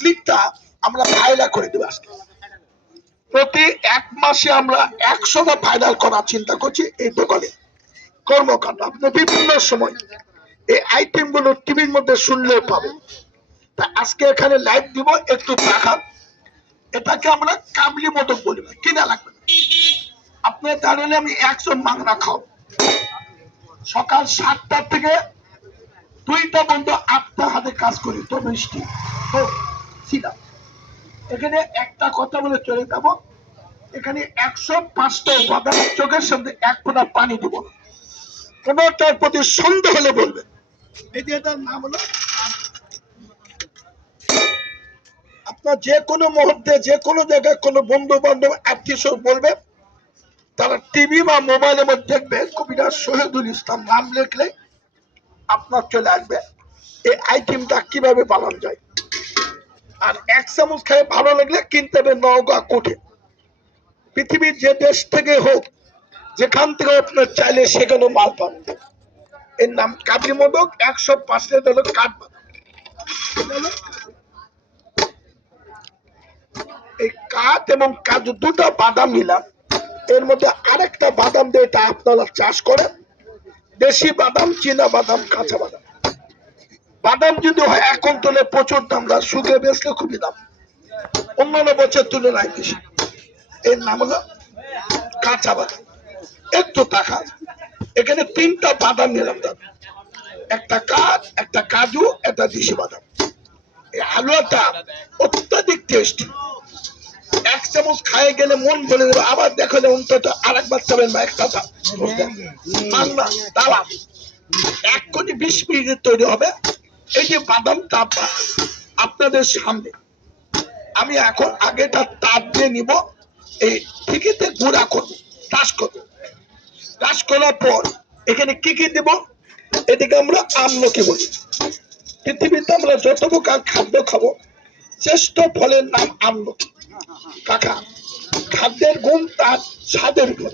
ক্লিকটা আমরা ভাইরাল করে দেবো। আজকে প্রতি 1 মাসে আমরা 100টা ভাইরাল করার চিন্তা করছি এই দোকানে কর্মকাণ্ড। আপনি বিভিন্ন সময় এই আইটেম গুলো টিভির মধ্যে শুনলেও পাবেন। তা আজকে এখানে লাইভ দিব, একটু দেখান। এটাকে আমরা কাবলি মোদক বলি, কিনা লাগবে না। আপনি জানেন আমি 100 মাংনা খাও, সকাল 7টা থেকে 2টা বন্ধ 8টা হাতে কাজ করি তো মিষ্টি তো সিধা। এখানে একটা কথা বলে চলে যাব, এখানে 105টা উপাদান, চোখের সামনে 1 ফোঁটা পানি দেব। কোনটার প্রতি সন্দেহ হলে বলবেন। এই যে এটার নাম হলো, আপনার যে কোনো মুহূর্তে যে কোনো জায়গায় কোনো বন্ধু বান্ধব আত্মীয় বলবে, তারা টিভি বা মোবাইলের মধ্যে দেখবে কবিরা শহীদুল ইসলাম নাম লিখলে আপনার চলে আসবে এই আইটেমটা কিভাবে বানানো যায়। আর 1 চামচ খেয়ে ভালো লাগলে কিনতে হবে নওগাঁ কোঠে। পৃথিবীর যে দেশ থেকে হোক, যেখান থেকে আপনার চাইলে সেখানে মাল পাবেন। এর নাম কাবলি মোদক। 105 লিটার হলো কাঠবাদাম। এই কাঠ এবং কাজু দুটা বাদাম মিলাম, এর মধ্যে আরেকটা বাদাম দিয়ে এটা আপনারা চাষ করেন, দেশি বাদাম, চীনা বাদাম, কাঁচা বাদাম। বাদাম যদি হয় এখন তোলে প্রচুর দাম, শুকে বেচলে খুবই দাম, অন্যান্য বছর তুলনায় বেশি। এর নাম হলো কাঁচা বাদাম। একটু টাকা এখানে 3টা বাদাম নিলাম দাদা, একটা কাঠ, একটা কাজু, একটা দেশি বাদাম। এই হালুয়াটা অত্যাধিক টেস্টি। 1 চামচ খাইয়ে গেলে মন বলে দেবে, আবার দেখলে অন্তত আরেকবার চাবেন বা একটা দাওয়া 1 কোটি 20 মিনিটে তৈরি হবে। এই যে বাদামটা আপনাদের সামনে আমি এখন আগেটা তাপ দিয়ে নিব, এই ঠিকিতে গুঁড়া করবো, চাষ করবো। চাষ করার পর এখানে কি কি দেব, এদিকে আমরা আমলকি বলি। পৃথিবীতে আমরা যত প্রকার খাদ্য খাবো, শ্রেষ্ঠ ফলের নাম আমলকি। কাকা, খাদ্যের গুণ তার স্বাদের উপর,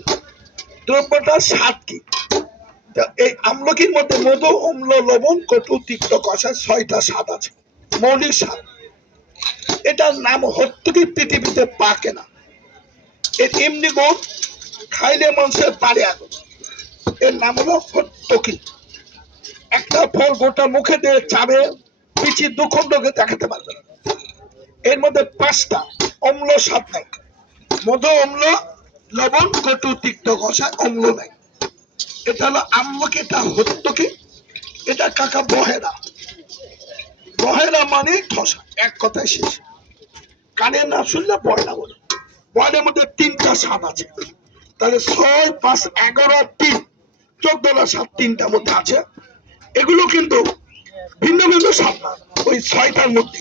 দ্রব্যটার স্বাদ কি? এই আমলকির মধ্যে মধু, অম্ল, লবণ, কটু, তিক্ত, কষা 6টা স্বাদ আছে, মৌলিক স্বাদ। এটার নাম হত্যকি, পৃথিবীতে পাকে না। এর এমনি গুণ, খাইলে মানুষের পারে আগুন। এর নাম হলো হত্যকি। একটা ফল গোটা মুখে দিয়ে চাবে, পিছিয়ে 2 খণ্ডকে দেখাতে পারবে না। এর মধ্যে 5টা অম্ল স্বাদ নাই, মধু, অম্ল, লবণ, কটু, তিক্ত, কষা, অম্ল নাই। এটা হলো আমলকি, এটা হত্যকি, এটা কাকা বহেরা। বহেরা মানে ঠসা, এক কথায় শেষ। কানে না শুনলে বয়লা বলে। বয়লের মধ্যে 3টা স্বাদ আছে, তাহলে 6, 5, 11 আর 3, 14টা স্বাদ 3টার মধ্যে আছে। এগুলো কিন্তু ভিন্ন ভিন্ন স্বাদ না ওই 6টার মধ্যে।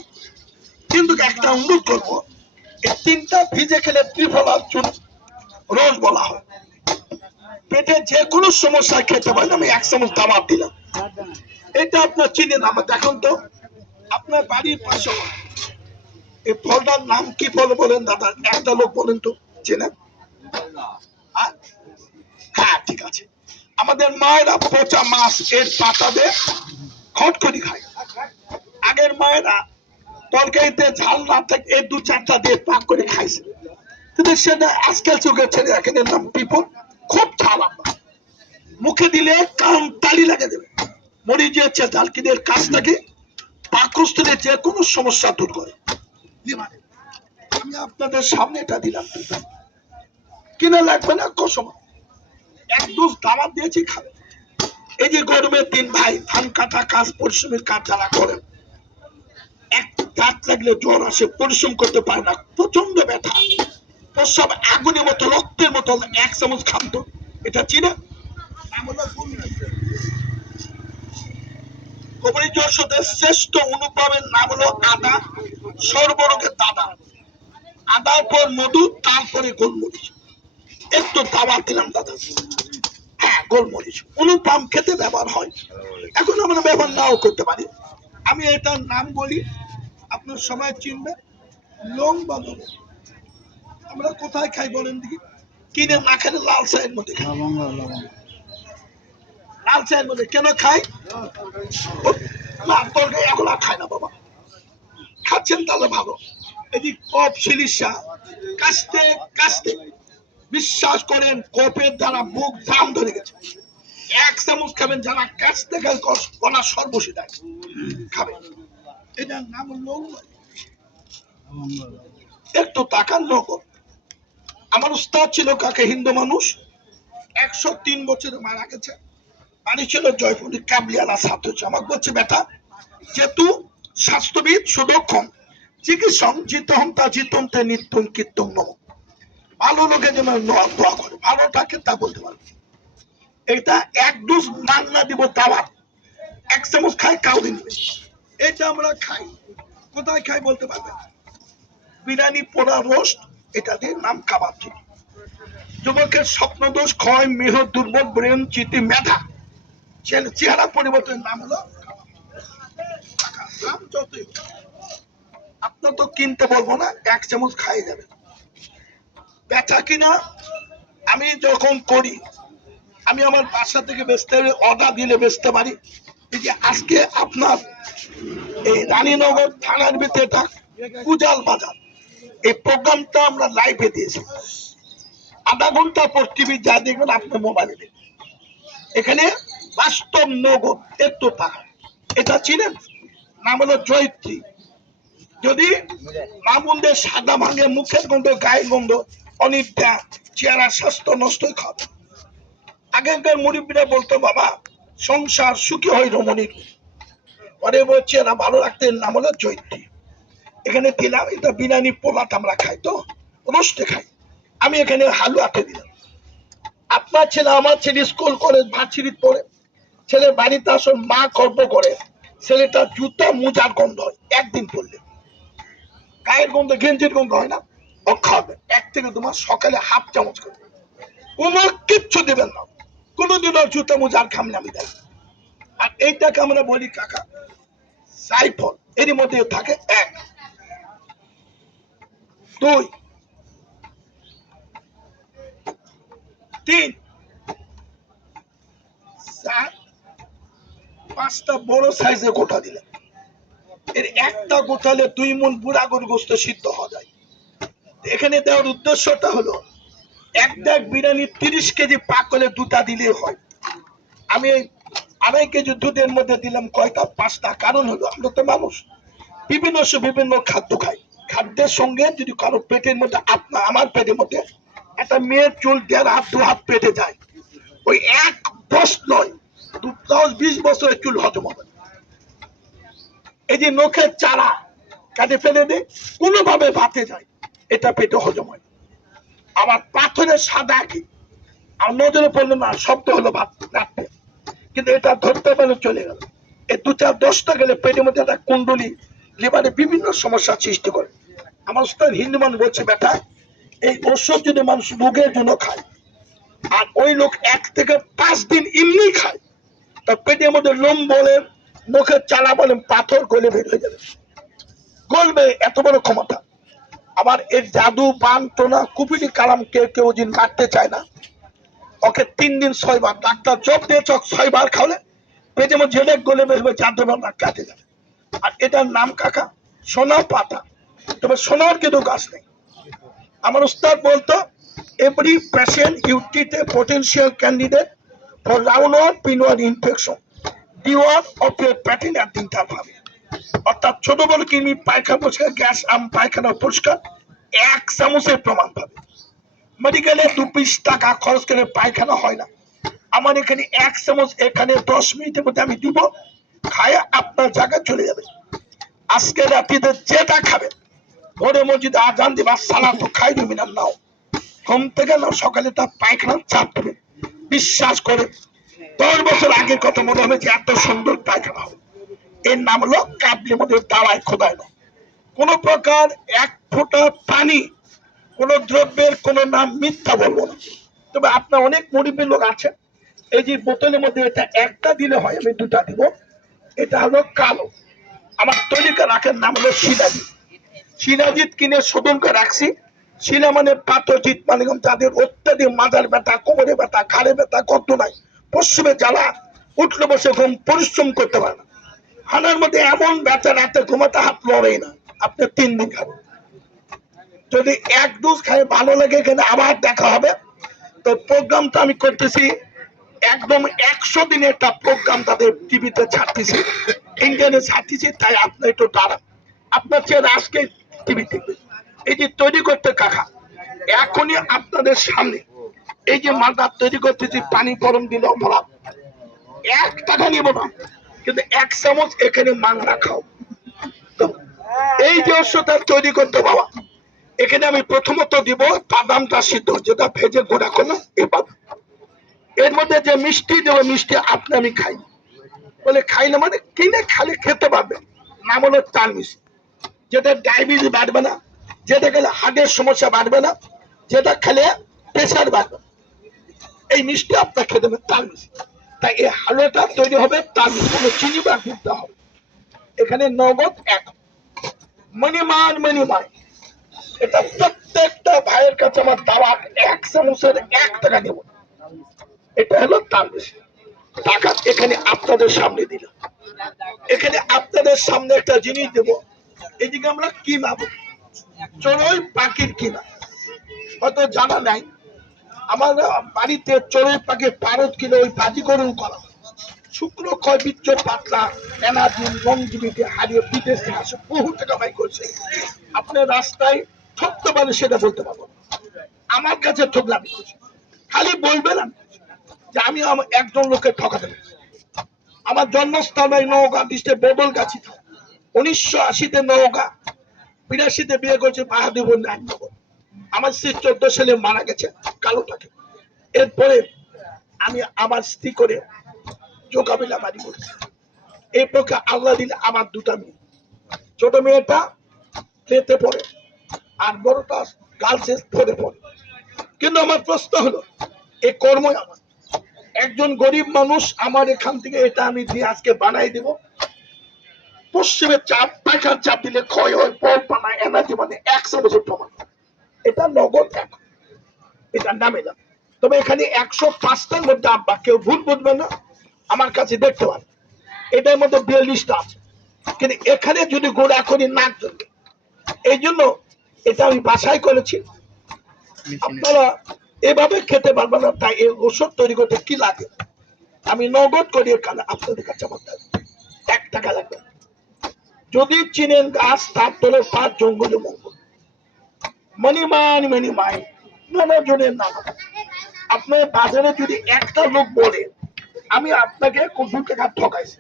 কিন্তু একটা অনুরোধ করবো, এই 3টা ভিজে খেলে ত্রিফলার চুন রস বলা হয়। পেটে যে কোনো সমস্যা খেতে পারেন। আমি 1 চামচ দাবার দিলাম। এটা আপনার চিনে নাম দেখুন তো, আপনার বাড়ির পাশে এই ফলটার নাম কি ফল বলেন দাদা? একটা লোক বলেন তো, চেনেন? হ্যাঁ ঠিক আছে। আমাদের মায়েরা পচা মাছ এর পাতা দিয়ে খটখটি খায়। আগের মায়েরা তরকারিতে ঝাল না থাকে এই 2-4টা দিয়ে পাক করে খাইছে, কিন্তু সেটা আজকাল চোখের ছেলে এখানে নাম পিপল, খুব ঝাল। আমরা মুখে দিলে কান তালি লাগে দেবে। মরিচ হচ্ছে ঝালকিদের কাজটাকে পাকস্থলে যে কোনো সমস্যা দূর করে। আমি আপনাদের সামনে এটা দিলাম, কিনা লাগবে না, কসম 1 ডোজ দাওয়াত দিয়েছি, খাবে। এই যে গরমের দিন ভাই, ধান কাটা কাজ, পরিশ্রমের কাজ যারা করেন, এক রাত লাগলে জ্বর আসে, পরিশ্রম করতে পারে না, প্রচন্ড ব্যথা, সব আগুনের মতো, রক্তের মতো। 1 চামচ খান তো, এটা চিনে কবিরাজ ঔষধের শ্রেষ্ঠ অনুভবের নাম হলো আদা, সর্বরোগের দাদা। আদার পর মধু, তারপরে গোলমরিচ। একটু দাবা দিলাম দাদা। হ্যাঁ, গোলমরিচ অনুপাম খেতে ব্যবহার হয়, এখন আমরা ব্যবহার নাও করতে পারি। আমি এটার নাম বলি, আপনার সবাই চিনবে, লং বা লবণ। আমরা কোথায় খাই বলেন দেখি? কিনে না খেলে লাল চায়ের মধ্যে খাই। লাল চায়ের মধ্যে কেন খাই? না তরকারি এখন আর খায় না বাবা, খাচ্ছে পাচ্ছেন তাহলে ভালো। এই যে কপ শিলিশা কাশতে কাশতে বিশ্বাস করেন কপের দ্বারা বুক জাম ধরে গেছে। এক চামচ খাবেন, যারা কাশতে কণা সর্বশী দেয় খাবেন। এটার নাম লৌঙ্গ। একটু তাকান নগর। আমার উস্তাদ ছিল কাকে হিন্দু মানুষ, 103 বছরে মারা গেছে। বাড়ি ছিল জয়পুরি, কাবলিয়ালা ছাত্র ছিল। আমাকে বলছে বেটা, যেহেতু স্বাস্থ্যবিদ সুদক্ষণ চিকিৎসক জিতহম তা জিতন্তে নিত্যম কীর্তন নম, ভালো লোকে যেন দোয়া করে, ভালোটাকে তা বলতে পারবে। এটা এক ডোজ মাংনা দিব দাওয়াত, 1 চামচ খাই কাউ দিন। এটা আমরা খাই, কোথায় খাই বলতে পারবে? বিরিয়ানি পোড়া রোস্ট, এটা দিয়ে নাম কাবাব। যুবকের স্বপ্ন দোষ, ক্ষয়, মেহ, দুর্বল, ব্রেন, চিতি, মেধা, চেহারা পরিবর্তনের নাম হলো নাম যতই আপনার তো কিনতে বলবো না, 1 চামচ খাই যাবে। বেচা কিনা আমি যখন করি, আমি আমার বাসা থেকে বেচতে অর্ডার দিলে বেচতে পারি। এই যে আজকে আপনার এই রানীনগর থানার ভিতরে কুজাল বাজার, এই প্রোগ্রামটা আমরা লাইভে দিয়েছি। আধা ঘন্টা পর টিভি যা দেখবেন আপনার মোবাইলে দেখবেন। এখানে বাস্তব নগদ একটু টাকা। এটা চিনেন? নাম হলো জয়ত্রী। যদি মামুনদের সাদা ভাঙে, মুখের গন্ধ, গায়ের গন্ধ, অনিদ্রা, চেহারা স্বাস্থ্য নষ্টই খাবে। আগেকার মুরব্বীরা বলতো বাবা সংসার সুখী হয় রমণীর, পরে বলছে না ভালো রাখতে, নাম হলো জয়ত্রী। এখানে দিলাম, এটা বিরিয়ানি পোলাট আমরা খাই তো রোস্টে খাই। আমি এখানে হালুয়াতে দিলাম। আপনার ছেলে আমার ছেলে স্কুল কলেজ ভার্সিটিতে পড়ে, ছেলে বাড়িতে আসুন, মা গর্ব করে, ছেলেটা জুতা মোজার গন্ধ হয় একদিন পড়লে, গায়ের গন্ধ গেঞ্জির গন্ধ হয় না, ও খাবে 1 থেকে 2 মাস সকালে হাফ চামচ করে। কোনো কিচ্ছু দেবেন না, কোনোদিনও জুতা মোজার খাম নামি দেয়। আর এইটাকে আমরা বলি কাকা সাইফল। এর মধ্যে থাকে 1, 2, 3, 4, 5টা বড় সাইজের গোটা দিলেন। এর একটা গোটালে 2 মণ বুড়া গরু গোস্ত সিদ্ধ হওয়া যায়। এখানে দেওয়ার উদ্দেশ্যটা হলো 1 ডেক বিরিয়ানি 30 কেজি পাক হলে 2টা দিলে হয়। আমি 2.5 কেজি দুধের মধ্যে দিলাম কয়টা? 5টা। কারণ হলো আমরা তো মানুষ, বিভিন্ন খাদ্য খাই। খাদ্যের সঙ্গে যদি কারো পেটের মধ্যে, আপনার আমার পেটের মধ্যে একটা মেয়ের চুল 1.5 হাত 2 হাত পেটে যায়, ওই 1 10 নয় 20 বছরের চুল হজম হবে। এই যে নখের চারা কাটে ফেলে দেয়, কোনোভাবে ভাতে যায়, এটা পেটে হজম হয়। আবার পাথরের সাদা কি আর নজরে পড়লো না, শব্দ হলো ভাত রাখতে, কিন্তু এটা ধরতে পারলে চলে গেল। এই 2-4-10টা গেলে পেটের মধ্যে একটা কুণ্ডলি, লিভারে বিভিন্ন সমস্যা সৃষ্টি করে। আমার হিন্দু মানুষ বলছে বেটা, এই ওষুধ যদি মানুষ রোগের জন্য খায়, আর ওই লোক 1 থেকে 5 দিন এমনি খায়, তার পেটের মধ্যে লোম বলেন, মুখের চালা বলেন, পাথর গলে বের হয়ে যাবে, গলবে, এত বড় ক্ষমতা। আবার এর জাদু বান টোনা কুপিটি কালাম কেউ দিন মারতে চায় না, ওকে 3 দিন 6 বার ডাক্তার চোখ দিয়ে 6 বার খাওয়ালে পেটের মধ্যে ঝেলে গলে বের হয়ে জানতে পারবে কাটে যাবে। আর এটার নাম কাকা সোনা পাতা। তবে সোনার কিন্তু গাছ নেই। আমার উস্তাদ বলতো every patient you treat a potential candidate for round pinworm infection, deworm of your patient at the interval. অর্থাৎ ছোট বড় কৃমি, পায়খানা পরিষ্কার, গ্যাস পায়খানা পরিষ্কার 1 চামচের প্রমাণ পাবে। মেডিকেলে 2 টাকা খরচ করে পায়খানা হয় না। আমার এখানে 1 চামচ, এখানে 10 মিনিটের মধ্যে আমি দিব, খায় আপনার জায়গায় চলে যাবে। আজকে রাত্রিতে যেটা খাবে, ভোরে মসজিদে আজান দিবা, সালাত তো খাই দিবি না, নাও ঘুম থেকে নাও, সকালে তার পায়খানা চাপ দেবে। বিশ্বাস করে 10 বছর আগের কথা মনে হবে যে এত সুন্দর পায়খানা হবে। এর নাম হলো কাবলি মধ্যে দাওয়ায় খোদায় না। কোন প্রকার 1 ফোঁটা পানি, কোন দ্রব্যের কোন নাম মিথ্যা বলবো না। তবে আপনার অনেক মুরব্বী লোক আছে, এই যে বোতলের মধ্যে এটা 1টা দিলে হয়, আমি 2টা দিব। এটা হলো কালো। আমার তৈরিকা রাখার নাম হলো শিলাজিৎ। শিলাজিৎ কিনে শোধন করে রাখছি। শিলা মানে পাথরজিৎ, মানে তাদের অত্যাধিক মাজার ব্যথা, কোমরে ব্যথা, ঘাড়ে ব্যথা, কত নাই, পশ্চিমে জ্বালা, উঠলে বসে ঘুম, পরিশ্রম করতে পারে না। হানার মধ্যে এমন ব্যথা, রাতে ঘুমাতে হাত লড়েই না। আপনি 3 দিন খাবেন। যদি 1 ডোজ খাই ভালো লাগে এখানে আবার দেখা হবে। তো প্রোগ্রামটা আমি করতেছি একদম 100 দিনের একটা প্রোগ্রাম তাদের টিভিতে ছাড়তেছি, ইন্ডিয়ানে ছাড়তেছি। তাই আপনি একটু দাঁড়ান, আপনার চেয়ে আজকে টিভি দেখবে। এই যে তৈরি করতে কাকা এখনই আপনাদের সামনে এই যে মালটা তৈরি করতেছি, পানি গরম দিলে অপরাধ, 1 টাকা নিব না, কিন্তু 1 চামচ এখানে মাংরা খাও। তো এই যে ওষুধটা তৈরি করতে বাবা, এখানে আমি প্রথমত দিব বাদামটা সিদ্ধ, যেটা ভেজে গোড়া করলাম এই বাদাম। এর মধ্যে যে মিষ্টি দেবো, মিষ্টি আপনি আমি খাই, বলে খাই না মানে কিনে খালি খেতে পারবে, নাম হলো তাল মিষ্টি, যেটা ডায়াবেটিস বাড়বে না, যেটা খেলে হার্টের সমস্যা বাড়বে না, যেটা খেলে প্রেশার বাড়বে। এই মিষ্টি আপনার খেতে হবে তাল মিষ্টি। তাই এই হালুয়াটা তৈরি হবে তাল মিষ্টি, কোনো চিনি বা দুধ দেওয়া হবে। এখানে নগদ 1 মণিমান। এটা প্রত্যেকটা ভাইয়ের কাছে আমার দাওয়াত, 1 চামচের 1 টাকা নেব। এটা হলো তাল মিষ্টি, টাকা এখানে আপনাদের সামনে দিলাম। এখানে আপনাদের সামনে একটা জিনিস দেব, এদিকে আমরা কিমা বলি, চড়ুই পাখির কিমা, হয়তো জানা নাই। আমার বাড়িতে চড়ুই পাখির পারদ কিনে ওই বাজি গরম করা, শুক্র ক্ষয় বীর্য পাতলা এনার্জি লংজিভিটি হারিয়ে বিদেশ থেকে আসে, বহু টাকা ব্যয় করছে। আপনি রাস্তায় ঠকতে পারে সেটা বলতে পারবো, আমার কাছে ঠকলামি করছে। খালি বলবেন যে আমি একজন লোকের ঠকাতে পেরেছি। আমার জন্মস্থান এই নওগাঁ ডিস্ট্রিক্ট বদলগাছি, 1980-তে নওগাঁ, 82-তে বিয়ে করছে বাহাদুর নারায়ণনগর। আমার স্ত্রী 14 সালে মারা গেছে কালোটাকে। এরপরে আমি আমার স্ত্রী করে জোকাবিলা বাড়ি করেছি। এই পক্ষে আল্লাহ দিলে আমার 2টা মেয়ে, ছোট মেয়েটা প্লেতে পড়ে আর বড়টা গার্লসের পড়ে পড়ে। কিন্তু আমার প্রশ্ন হলো এই কর্মই আমার, একজন গরিব মানুষ আমার এখান থেকে এটা আমি দিয়ে আজকে বানাই দিব। পশ্চিমে চাপ পায়খার চাপ দিলে ক্ষয় হয়, পর বানায় এনার্জি, মানে 100 বছর প্রমাণ। এটা নগদ এখন, এটা নামে না। তবে এখানে 105টার মধ্যে আব্বা কেউ ভুল বুঝবে না, আমার কাছে দেখতে পান এটার মধ্যে 42টা আছে। কিন্তু এখানে যদি গোড়া করি নাক জন্য, এই জন্য এটা আমি বাসায় করেছি। আপনারা এভাবে খেতে পারবেন না, তাই এই ওষুধ তৈরি করতে কি লাগে আমি নগদ করি এখানে আপনাদের কাছে। আমার 1 টাকা লাগবে। যদি চিনেন গাছ তার তলে 5 জঙ্গলে মঙ্গল, মণিমাই নানা জনের নানা। আপনার বাজারে যদি একটা লোক বলে আমি আপনাকে 2 টাকা ঠকাইছি,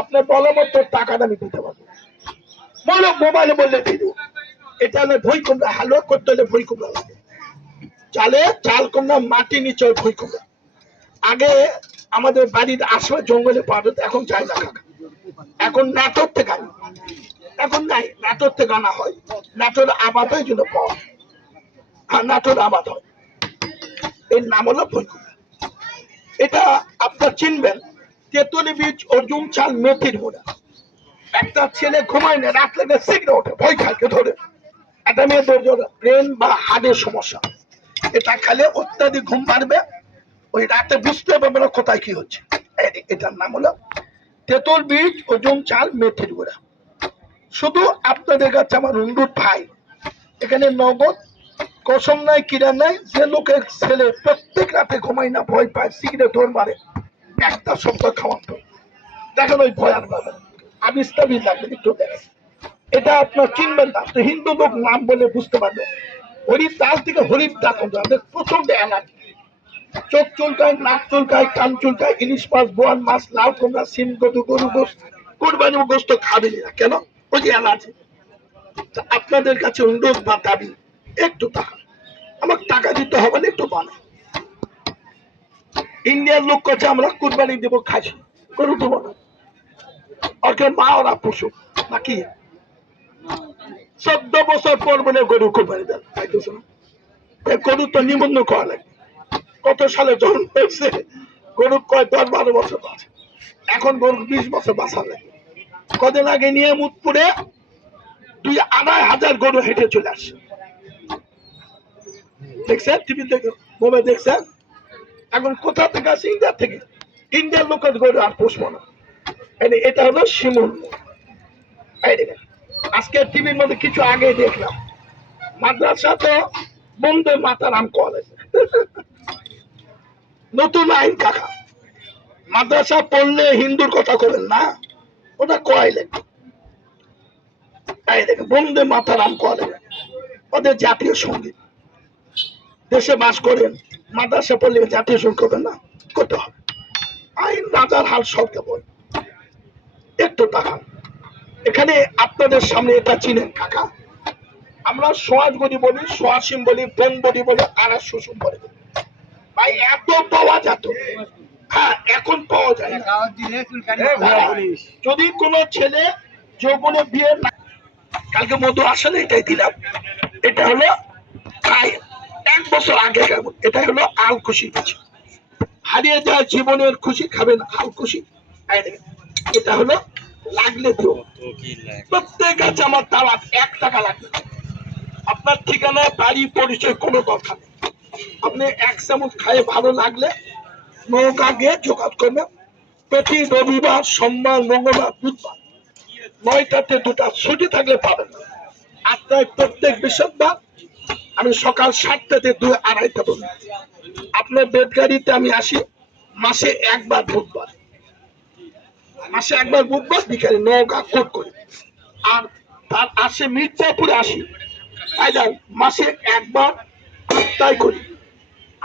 আপনার বলা মতো টাকাটা আমি দিতে পারবো, বলো মোবাইলে বললে দিয়ে দেবো। এটা হলে ভই কুমড়া, হালুয়া করতে হলে ভই কুমড়া লাগে, চালে চাল কুমড়া, মাটি নিচে ভই কুমড়া। আগে আমাদের বাড়ির আসবে জঙ্গলে পাওয়া যেত, এখন যায় না কাকা। এখন নাটোর থেকে আনি, এখন নাই, নাটোর থেকে আনা হয়, নাটোর আবাদ হয় জন্য পাওয়া, হ্যাঁ নাটোর আবাদ হয়। এর নাম হলো ভই কুমড়া। এটা আপনার চিনবেন, তেঁতুলি বীজ, অর্জুন চাল, মেথির গুঁড়া। একটা ছেলে ঘুমায় না, রাত লেগে সিগড়ে ওঠে, ভয় খাইতে ধরে। একটা মেয়ে ব্রেন বা হার্টের সমস্যা, এটা খেলে অত্যাধিক ঘুম পারবে, ওই রাতে বুঝতে পারবে না কোথায় কি হচ্ছে। এটার নাম হলো তেঁতুল বীজ, অর্জুন চাল, মেথির গুঁড়া। শুধু আপনাদের কাছে আমার অনুরোধ ভাই, এখানে নগদ কসম নাই, কিরা নাই। যে লোকের ছেলে প্রত্যেক রাতে ঘুমায় না, ভয় পায়, সিগড়ে ধর মারে, একটা সপ্তাহ খাওয়ান তো দেখেন ওই ভয় আর পাবেন। আবিস্তাবি লাগবে একটু দেখেন, এটা আপনার চিনবেন না। তো হিন্দু লোক নাম বলে বুঝতে পারবেন, হরির তাল থেকে হরির ডাক আমাদের প্রচন্ড এলার্জি, চোখ চুলকায়, নাক চুলকায়, কান চুলকায়। ইলিশ মাছ, বোয়াল মাছ, লাউ কুমড়া, সিম কদু, গরু গোস্ত, কোরবানি গোস্ত খাবেন না কেন? ওই যে অ্যালার্জি। আপনাদের কাছে অনুরোধ বা দাবি, একটু টাকা, আমার টাকা দিতে হবে না, একটু বানায়। ইন্ডিয়ার লোক কাছে আমরা কোরবানি দেবো, খাসি গরু দেবো না, ওকে মা ওরা পশু নাকি 14 বছর পর বলে গরু কোরবানি দেন, পাইতেছ না? গরু তো নিবন্ধন করা লাগে, কত সালে জন্ম হয়েছে, গরু কয় 10-12 বছর আছে, এখন গরু 20 বছর বাঁচা লাগে। কদিন আগে নিয়ে মুদপুরে 2,500 গরু হেঁটে চলে আসছে, দেখছেন টিভি থেকে, মোবাইল দেখছেন। এখন কোথা থেকে আসে? ইন্ডিয়া থেকে। ইন্ডিয়ার লোকের গরু আর পোষবো না। এটা হলো শিমুল, এই দেখেন আজকে টিভির মধ্যে কিছু আগে দেখলাম মাদ্রাসা তো বন্ধে মাতারাম কলেজ নতুন আইন কাকা মাদ্রাসা পড়লে হিন্দুর কথা বলেন না, ওটা কয়লেন তাই দেখে বন্দে মাতারাম কলেজ ওদের জাতীয় সঙ্গীত। দেশে বাস করেন মাদ্রাসা পড়লে জাতীয় সঙ্গীত করবেন না, করতে হবে। আইন রাজার হাল সবকে বল একটু তাকান। এখানে আপনাদের সামনে এটা চিনেন কাকা, আমরা সোয়াজগড়ি বলি, সোয়াসিম বলি, বনবড়ি বলি, আর শুশুম বলি। ভাই এত পাওয়া যেত, হ্যাঁ এখন পাওয়া যায় না। যদি কোনো ছেলে যৌবনে বিয়ে না, কালকে মধু আসলে এটাই দিলাম, এটা হলো প্রায় 1 বছর আগে, এটা হলো আল খুশি কিছু হারিয়ে যায় জীবনের খুশি খাবেন আল খুশি। এটা হলো লাগলে দিও, প্রত্যেক আছে আমার দাওয়াত 1 টাকা লাগবে। আপনার ঠিকানা বাড়ি পরিচয় কোনো দরকার নেই, আপনি 1 চামচ খায়ে ভালো লাগলে নৌকা গিয়ে যোগাযোগ করবেন। প্রতি রবিবার, সোমবার, মঙ্গলবার, বুধবার 9টাতে 2টা ছুটি থাকলে পাবেন। আপনার প্রত্যেক বৃহস্পতিবার আমি সকাল 7টাতে 2-2:30টা বলবো। আপনার বেদগাড়িতে আমি আসি মাসে 1 বার বুধবার, মাসে 1 বার বুধবার বিকালে নৌকা কোট করি। আর তার আসে মির্জাপুরে আসি, তাই মাসে 1 বার আত্মাই করি।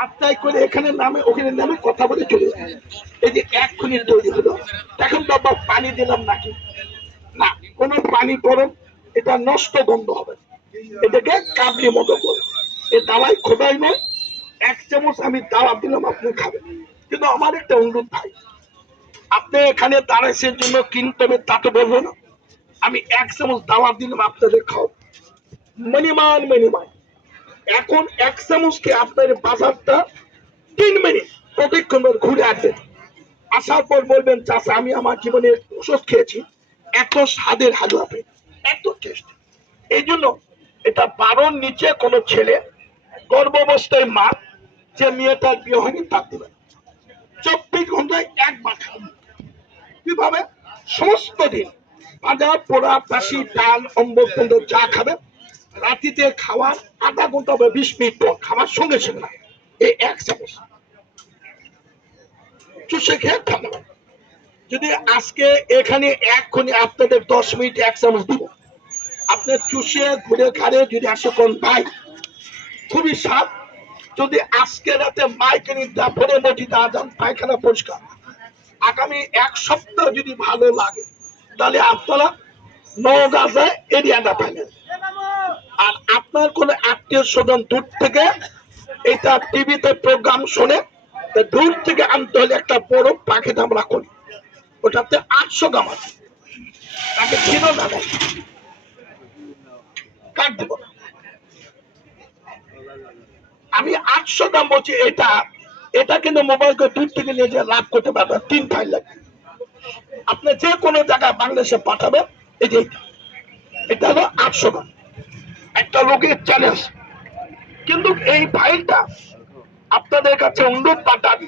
আত্মাই করে এখানে নামে ওখানে নামে কথা বলে চলে যায়। এই যে 1 মিনিট তৈরি হলো, এখন তো আবার পানি দিলাম নাকি না, কোনো পানি পড়েন এটা নষ্ট গন্ধ হবে, এটাকে কাবলি মতো করে এই দাওয়াই খোদাই নয়। 1 চামচ আমি দাওয়া দিলাম আপনি খাবেন, কিন্তু আমার একটা অনুরোধ ভাই, আপনি এখানে দাঁড়াইছেন জন্য কিনতে হবে তা তো বলবো না। আমি 1 চামচ দাওয়া দিলাম আপনাদের খাও মিনিমাম মিনিমাম। এখন 1 চামচকে আপনার বাজারটা 3 মিনিট প্রতিক্ষণ ঘুরে আসবেন, আসার পর বলবেন চাচা আমি আমার জীবনে ওষুধ খেয়েছি, এত স্বাদের হালুয়া পেয়ে এত টেস্ট। এই জন্য এটা 12-র নিচে কোন ছেলে গর্ভাবস্থায় মা যে মেয়েটার বিয়ে হয়নি তার দিবেন 24 ঘন্টায় 1 বার খাবেন। কিভাবে? সমস্ত দিন ভাজা পোড়া পাশি ডাল অম্বল টম্বল যা খাবেন, রাতিতে খাওয়ার আধা ঘন্টা বা 20 মিনিট পর খাওয়ার সঙ্গে সঙ্গে না এই 1 চামচ চুষে খেয়ে খাবেন। যদি আজকে এখানে এক্ষুনি আপনাদের 10 মিনিট 1 চামচ দিব, আপনি চুষে ঘুরে ঘাড়ে যদি আসে কোন ভাই খুবই স্বাদ, যদি আজকে রাতে মাইকেনি ভরে মটি আজান পায়খানা পরিষ্কার, আগামী 1 সপ্তাহ যদি ভালো লাগে তাহলে আপনারা নওগাঁ এরিয়াটা পাবেন। আর আপনার কোন আত্মীয় স্বজন দূর থেকে এটা টিভিতে প্রোগ্রাম শুনে দূর থেকে আনতে হলে একটা বড় পাখি আমরা করি, ওটাতে 800 গ্রাম আছে, তাকে ছিল না কাট দেব না। আমি 800 গ্রাম বলছি, এটা কিন্তু মোবাইল করে দূর থেকে নিয়ে যে লাভ করতে পারবেন 3 ফাইল লাগবে। আপনি যে কোনো জায়গায় বাংলাদেশে পাঠাবেন, এই যে এটা হলো 800 গ্রাম, একটা লোকের চ্যালেঞ্জ। কিন্তু এই ফাইলটা আপনাদের কাছে অনুরোধ বা দাবি,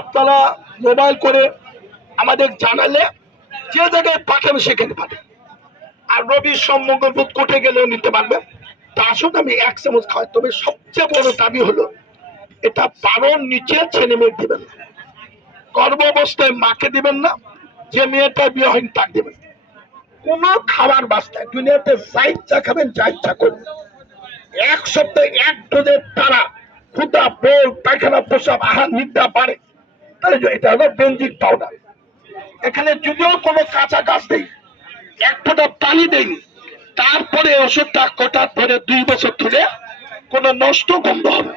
আপনারা মোবাইল করে আমাদের জানালে যে জায়গায় পাঠাবে সেখানে পাঠাবে। আর রবির সম্মঙ্গল বোধ কোর্টে গেলেও নিতে পারবে। তা আসলে আমি 1 চামচ খাওয়াই, তবে সবচেয়ে বড় দাবি হলো এটা 12-র নিচে ছেলে মেয়ে দিবেন না, গর্ভাবস্থায় মাকে দিবেন না, যে মেয়েটা বিয়ে হয়নি তাকে দিবেন। কোন খাবার বাস্তায় দুনিয়াতে যা ইচ্ছা খাবেন, যা ইচ্ছা করবেন। 1 সপ্তাহে 1 ডোজের তারা ক্ষুদা বোল পায়খানা প্রসাব আহার নিদ্রা পারে, তাহলে এটা হলো বেঞ্জিক পাউডার। এখানে যদিও কোনো কাঁচা গাছ নেই, 1 ফোঁটা পানি দেয়নি, তারপরে ওষুধটা কোটা ধরে 2 বছর ধরে কোন নষ্ট গন্ধ হবে।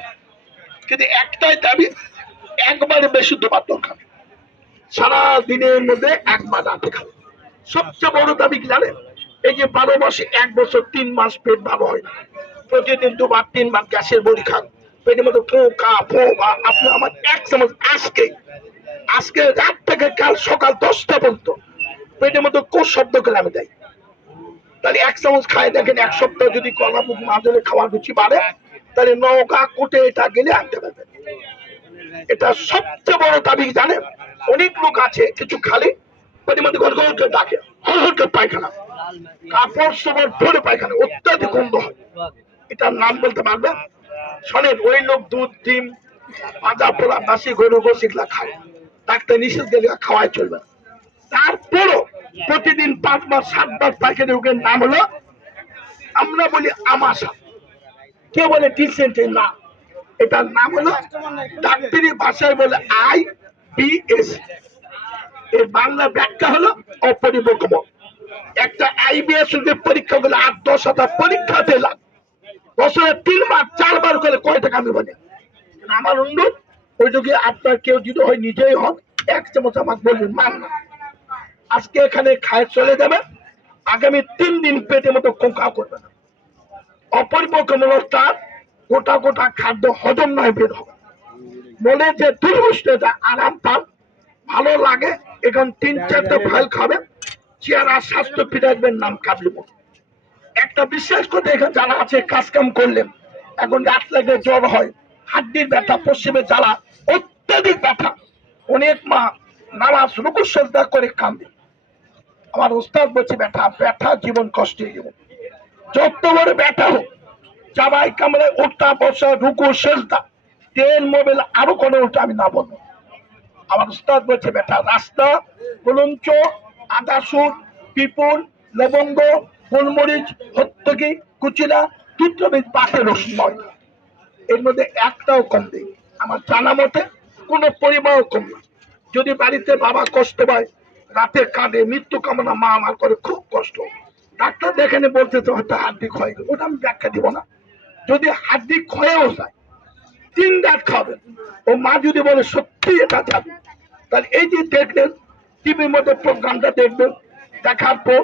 কিন্তু একটাই দাবি, একবারে বেশি দুবার দরকার, সারা দিনের মধ্যে 1 বার রাতে খাবে। সবচেয়ে বড় দাবি কি জানেন? এই যে 12 মাসে 1 বছর 3 মাস পেট ভালো হয় না, প্রতিদিন 2 বার 3 বার গ্যাসের বড়ি খান, পেটের মধ্যে ফোকা ফোকা, আপনি আমার 1 চামচ আজকে রাত থেকে কাল সকাল 10টা পর্যন্ত পেটের মধ্যে কোষ শব্দ করে আমি দেয়, তাহলে 1 চামচ খাই দেখেন 1 সপ্তাহ যদি কলা মুখ মাঝে খাওয়ার রুচি বাড়ে, তাহলে নৌকা কোটে এটা গেলে আনতে পারবেন। এটা সবচেয়ে বড় দাবি জানেন? অনেক লোক আছে কিছু খালি পেটের মধ্যে গড়গড় করে ডাকে, হড়হড় করে পায়খানা, কাপড় সবার ধরে পায়খানা অত্যাধিক গন্ধ হয়, এটার নাম বলতে পারবেন? শোনেন, ওই লোক দুধ ডিম ভাজা পোড়া বাসি গরু গোশিগুলা খায়, ডাক্তার নিষেধ দিলে খাওয়াই চলবে না। তারপরও প্রতিদিন 5 বার 7 বার পায়খানা রোগের নাম হলো, আমরা বলি আমাশা, কেউ বলে ডিসেন্ট্রি, না, এটার নাম হলো ডাক্তারি ভাষায় বলে IBS। এর বাংলা ব্যাখ্যা হলো অপরিপক্ব। একটা IBS রোগের পরীক্ষা করলে 8-10 হাজার পরীক্ষা দিলাম, বছরে 3 বার 4 বার করে কয় টাকা আমি বলি। আমার অনুরোধ, ওই যোগে আপনার কেউ যদি হয় নিজেই হন, 1 চামচ আমাকে বলবেন, মান না, আজকে এখানে খায় চলে যাবে, আগামী 3 দিন পেটের মতো কোকা করবে না। অপরিপক্ক গোটা গোটা খাদ্য হজম নয়, বের হবে মনে যে দুর্বৃষ্টতা আরাম পান, ভালো লাগে, এখন 3-4টা ফাইল খাবেন, চেহারা স্বাস্থ্য ফিরে আসবেন, নাম কাবলি মতো। একটা বিশ্বাস করতে, এখানে যারা আছে কাজ কাম করলেন, এখন রাত লাগে জ্বর হয়, হাড্ডির ব্যথা, পশ্চিমে জ্বালা, অত্যাধিক ব্যথা, অনেক মা নামাজ রুকু সেজদা করে কান্দে। আমার উস্তাদ বলছে, ব্যথা ব্যথা জীবন কষ্টে জীবন, যত বড় ব্যথা হোক, চাবাই কামড়ে ওঠা বসা রুকু সেজদা, তেল মোবাইল আরো কোনো ওঠা আমি না বলবো। আমার উস্তাদ বলছে, ব্যথা রাস্তা কলঞ্চ, আদা সুর, পিপুল, লবঙ্গ, গোলমরিচ, হত্তকি, কুচিলা, দুধ পাটের রস নয়, এর মধ্যে একটাও কম নেই আমার জানা মতে, কোনো পরিমাণও কম না। যদি বাড়িতে বাবা কষ্ট পায়, রাতে কাঁদে, মৃত্যু কামনা মা আমার করে, খুব কষ্ট, ডাক্তার দেখেনি, বলতেছে হয়তো হাড্ডি ক্ষয় গেল, ওটা আমি ব্যাখ্যা দিব না। যদি হাড্ডি ক্ষয়েও যায়, 3 রাত খাবেন, ও মা যদি বলে সত্যি এটা যাবে, তাহলে এই যে দেখলেন টিভির মধ্যে প্রোগ্রামটা দেখবেন, দেখার পর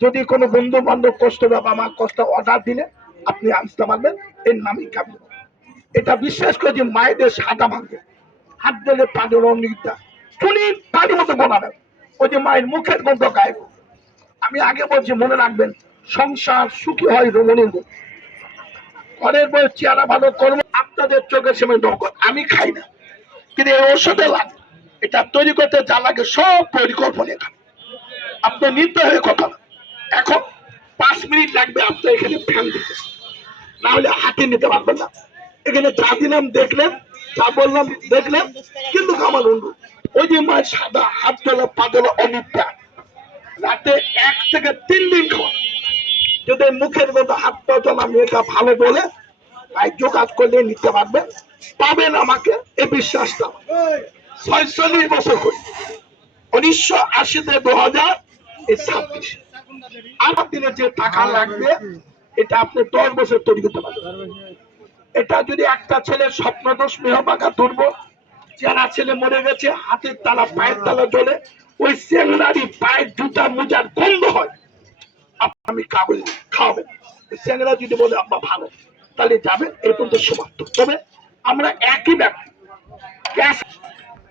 যদি কোনো বন্ধু বান্ধব কষ্ট বা আমার কষ্ট অর্ডার দিলে আপনি আসতে পারবেন, এর নামই কাবলি। এটা বিশ্বাস করে যে মায়েদের সাদা ভাঙবে, হাত দিলে পানির অনিটা শুনি পানির মতো বানাবেন, ওই যে মায়ের মুখের গন্ধ গায়ে। আমি আগে বলছি, মনে রাখবেন, সংসার সুখী হয় রমণীর মুখ, ঘরের বই চেহারা ভালো, কর্ম আপনাদের চোখের সামনে নগদ, আমি খাই না, কিন্তু এই ওষুধে লাগে, এটা তৈরি করতে যা লাগে সব পরিকল্পনা খান, আপনি নিতে হয়ে কথা না। এখন 5 মিনিট লাগবে আপনার এখানে ফ্যান দিতে, না হলে হাতে নিতে পারবেন না। এখানে যা দিলাম দেখলেন, যা বললাম দেখলেন, কিন্তু আমার অনুরোধ, ওই যে মায়ের সাদা হাত তোলা পা তোলা অনিত্যা, রাতে 1 থেকে 3 দিন খাওয়া, যদি মুখের মতো হাত পা তোলা মেয়েটা ভালো বলে, তাই যোগাযোগ করলে নিতে পারবেন, পাবেন আমাকে, এ বিশ্বাসটা। 46 বছর করি, 1980 থেকে 2026, আমার দিনে যে টাকা লাগবে, এটা আপনি 10 বছর তৈরি করতে পারবেন। এটা যদি একটা ছেলে স্বপ্নদোষ মেহবাকা দুর্বল, যারা ছেলে মরে গেছে, হাতের তালা পায়ের তালা জ্বলে, ওই সেংরারি পায়ের জুতা মোজার গন্ধ হয়, আমি কাবুল খাওয়াবেন। সেংরা যদি বলে আব্বা ভালো, তাহলে যাবেন, এই পর্যন্ত সমাপ্ত। তবে আমরা একই ব্যাপার, গ্যাস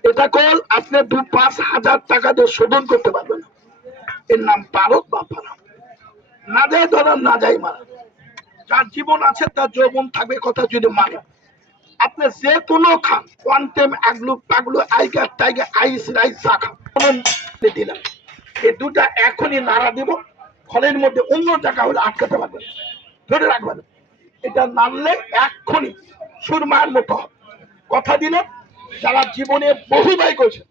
এটা কল আপনি 2-5 হাজার টাকা দিয়ে শোধন করতে পারবেন না, এর নাম পারদ বা পারা, না যায় ধরা, না যায় মারা। যার জীবন আছে তার যৌবন থাকবে, কথা যদি মানে, আপনি যে কোনো খান, ওয়ান টাইম আগলু পাগলু আইগার টাইগার আইস রাইস চা খান, দিলাম এই দুটা এখনই নাড়া দিব, ঘরের মধ্যে অন্য জায়গা হলে আটকাতে পারবেন, ধরে রাখবেন, এটা নাড়লে এক্ষুনি সুরমার মতো হবে। কথা দিলাম, যারা জীবনে বহু ব্যয় করছে,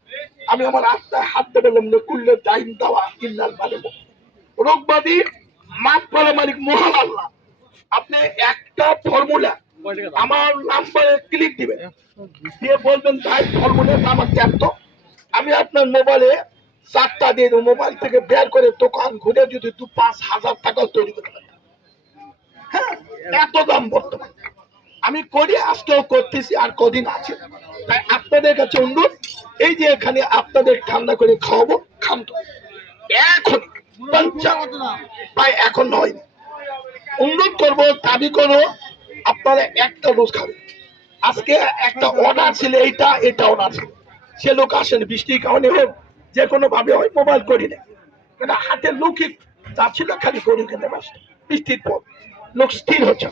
আমি আমার আত্মায় হাত দেবেন, করলে দাইন দেওয়া ইল্লাল বাদেব, রোগবাদী মাপ করা মালিক মহান আল্লাহ। আপনি একটা ফর্মুলা আমার নাম্বারে ক্লিক দিবেন, দিয়ে বলবেন ভাই ফর্মুলাটা আমাকে দেন তো, আমি আপনার মোবাইলে 4টা দিয়ে দেবো, মোবাইল থেকে বের করে দোকান ঘুরে যদি 2-5 হাজার টাকা তৈরি করতে পারেন। হ্যাঁ, এত দাম বর্তমান, আমি করি, আজকেও করতেছি, আর কদিন আছে। তাই আপনাদের কাছে অনুরোধ, এই যে এখানে আপনাদের ঠান্ডা করে খাওয়াবো, খান তো এখন 50 ভাই, এখন নয়, অনুরোধ করবো, দাবি করবো, আপনারা একটা রোজ খাবেন। আজকে একটা অর্ডার ছিল, এটা অর্ডার ছিল, সে লোক আসেন, বৃষ্টির কারণে হোক, যে কোনো ভাবে হয়, মোবাইল করি না, কেন হাতের লোকই যা ছিল খালি গরু কিনে ব্যস্ত, বৃষ্টির পর লোক স্থির হচ্ছে,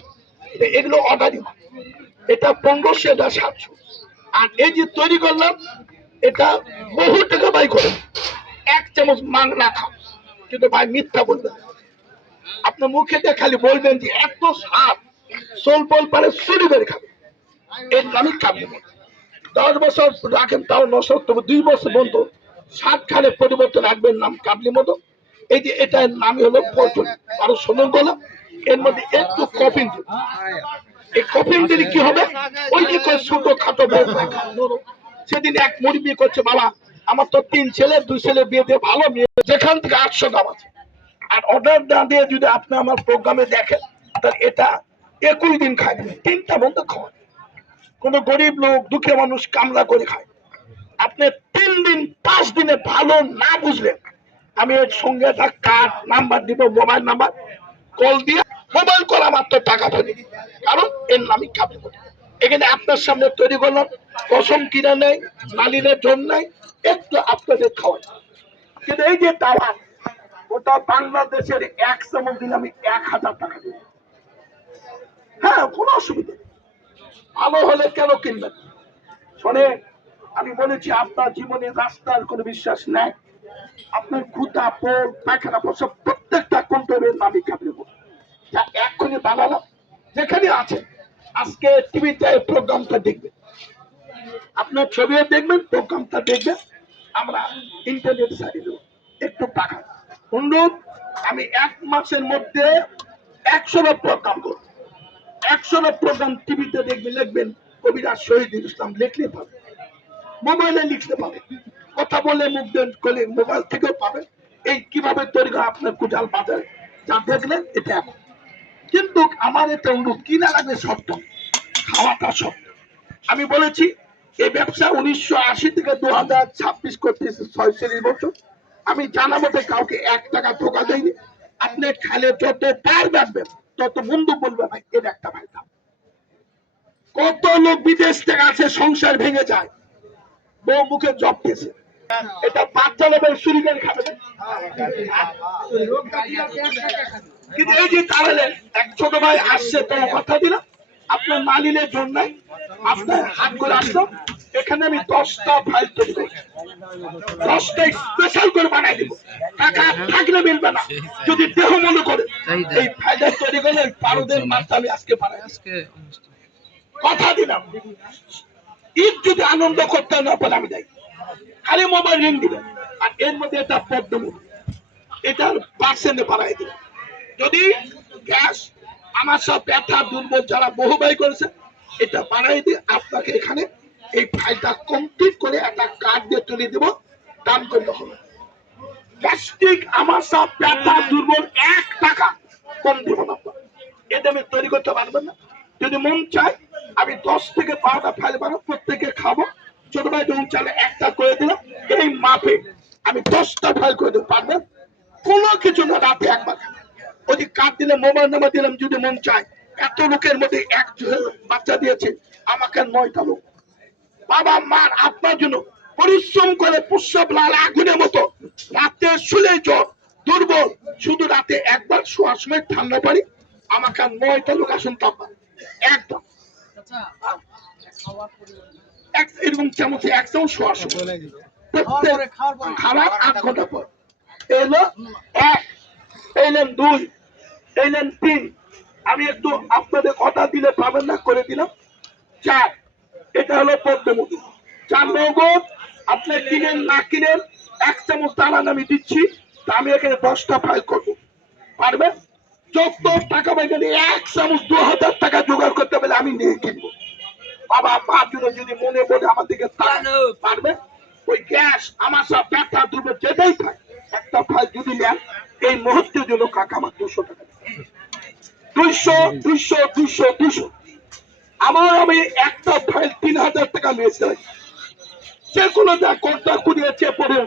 এগুলো অর্ডারই, এটা 1500, এটা 700, আর এই যে তৈরি করলাম, এটা বহু টাকা ব্যয় করে, 1 চামচ মাংনা খাও, কিন্তু ভাই মিথ্যা বলবেন, আপনি মুখে দিয়ে খালি বলবেন যে এত সাপ সোল বল পারে চুরি করে খাবে, এর নামই কাবলি মধু। 10 বছর রাখেন তাও নষ্ট, তবু 2 বছর বন্ধ 7 খানে পরিবর্তন রাখবেন নাম কাবলি মধু। এই যে এটার নামই হলো পটল। আরো শুনুন বলো, এর মধ্যে একটু কফিন দিন। এই কফিন দিলে কি হবে, ওই যে ছোট খাটো সেদিন এক মুরগি করছে, বাবা আমার তো 3 ছেলে 2 ছেলে বিয়ে দিয়ে ভালো মেয়ে, যেখান থেকে 800 দাম আছে, আর অর্ডার না দিয়ে যদি আপনি আমার প্রোগ্রামে দেখেন তাহলে এটা 21 দিন খায়, 3টা বন্ধ খাওয়া। কোন গরিব লোক দুঃখী মানুষ কামলা করে খায়। আপনি 3 দিন 5 দিনে ভালো না বুঝলেন, আমি এর সঙ্গে একটা কার্ড নাম্বার দিব, মোবাইল নাম্বার, কল দিয়ে মোবাইল করা মাত্র টাকা পাবে, কারণ এর নামই কাবলি মধু। এখানে আপনার সামনে তৈরি করলাম, কসম কিনা নেই, নালিনের জন্য নাই, একটু আপনাদের খাওয়াই। কিন্তু এই যে দাওয়াত, ওটা বাংলাদেশের 1 চামচ দিলে আমি 1000 টাকা দিব। হ্যাঁ, কোনো অসুবিধা নেই, ভালো হলে কেন কিনবেন? শোনে, আমি বলেছি আপনার জীবনে রাস্তার কোনো বিশ্বাস নাই, আপনার ক্ষুধা পোল পায়খানা প্রসব প্রত্যেকটা কন্ট্রোলের নামই কাবলি মধু। যা এক্ষুনি বানালাম, যেখানে আছে আজকে টিভিতে প্রোগ্রামটা দেখবেন, আপনার ছবিও দেখবেন, প্রোগ্রামটা দেখবেন, আমরা ইন্টারনেট সাইডে দেবো, একটু টাকা অনুরোধ। আমি 1 মাসের মধ্যে 100টা প্রোগ্রাম করব, 100টা প্রোগ্রাম টিভিতে দেখবেন, লিখবেন কবিরাজ শহীদুল ইসলাম, লিখলে পাবে, মোবাইলে লিখতে পাবে, কথা বলে মুখ দেন করলে মোবাইল থেকেও পাবেন। এই কিভাবে তৈরি করে আপনার কুজাল বাজারে যা দেখলেন এটা এখন। কিন্তু আমার এটা অনুরোধ, কিনা লাগবে সত্য, খাওয়াটা সত্য। আমি বলেছি এই ব্যবসা 1980 থেকে 2026 করতেছে, 46 বছর। আমি জানা মতে কাউকে 1 টাকা ঠোকা দেয়নি। আপনি খালে যত পার রাখবেন তত বন্ধু বলবে ভাই এর একটা ভাই দাম। কত লোক বিদেশ থেকে আছে, সংসার ভেঙে যায়, বউ মুখে জব দিয়েছে, এটা বাচ্চা নেবেন চুরি করে খাবে না? কিন্তু এই যে তাহলে এক ছোট ভাই আসছে, তো কথা দিলাম আপনার মালিনের জন্য আপনার হাত করে আসলাম, এখানে আমি 10টা ফাইল তৈরি করছি, 10টা স্পেশাল করে বানাই দিব, টাকা থাকলে মিলবে না যদি দেহ মনে করে। এই ফাইলটা তৈরি করলে পারদের মাত্রা আমি আজকে বানাই, কথা দিলাম। ঈদ যদি আনন্দ করতে না পারে আমি যাই, খালি মোবাইল রিং দিবেন, আর এর মধ্যে এটা পদ্ম, এটার পার্সেন্টে বাড়াই দিবেন। যদি গ্যাস আমার সব ব্যথা দুর্বল যারা বহু ব্যয় করেছে, এটা বাড়াই দিয়ে আপনাকে এখানে এই ফাইলটা কমপ্লিট করে একটা কার্ড দিয়ে তুলে দেব, দান করতে হবে। গ্যাস্ট্রিক আমার সব ব্যথা দুর্বল 1 টাকা কম দিব না, এটা আমি তৈরি করতে পারবেন না। যদি মন চায় আমি 10 থেকে 12টা ফাইল বানাবো, প্রত্যেকে খাবো। ছোট ভাই যখন চালে একটা করে দিলাম, এই মাপে আমি 10টা ফাইল করে দিতে পারবেন, কোনো কিছু না, রাতে একবার। ওই কার্ড দিলে মোবাইল নাম্বার দিলাম, যদি মন চায়। এত লোকের মধ্যে 1 বাচ্চা দিয়েছে আমাকে, 9টা লোক বাবা মার আপনার জন্য পরিশ্রম করে পুষ্প লাল আগুনের মতো, রাতে শুলে জ্বর দুর্বল, শুধু রাতে একবার শোয়ার সময় ঠান্ডা পানি, আমাকে 9টা লোক আসুন তাপা একদম এরকম চামচে 1 চামচ শোয়ার সময়, খাবার 8 ঘন্টা পর। এলো 1, এলেন 2, এলেন 3, আমি একটু আপনাদের কথা দিলে পাবেন না, করে দিলাম 4। এটা হলো পদ্ম মধু। 4 নগদ, আপনি কিনেন না কিনেন 1 চামচ দানা আমি দিচ্ছি, তা আমি এখানে 10টা ফাইল করবো, পারবেন? যত টাকা পাইবেন 1 চামচ 2000 টাকা জোগাড় করতে পারলে আমি নিয়ে কিনবো। বাবা মার জন্য যদি মনে পড়ে আমার দিকে পারবেন? ওই গ্যাস আমার সব ব্যথা দুর্বল যেটাই থাকে, একটা ফাইল যদি নেন এই মুহূর্তের জন্য কাকা আমার 200 টাকা, 200 200 200 200। আমার আমি একটা ফাইল 3000 টাকা নিয়েছি, যে কোনো যা কোনটা কুড়িয়েছে পড়ে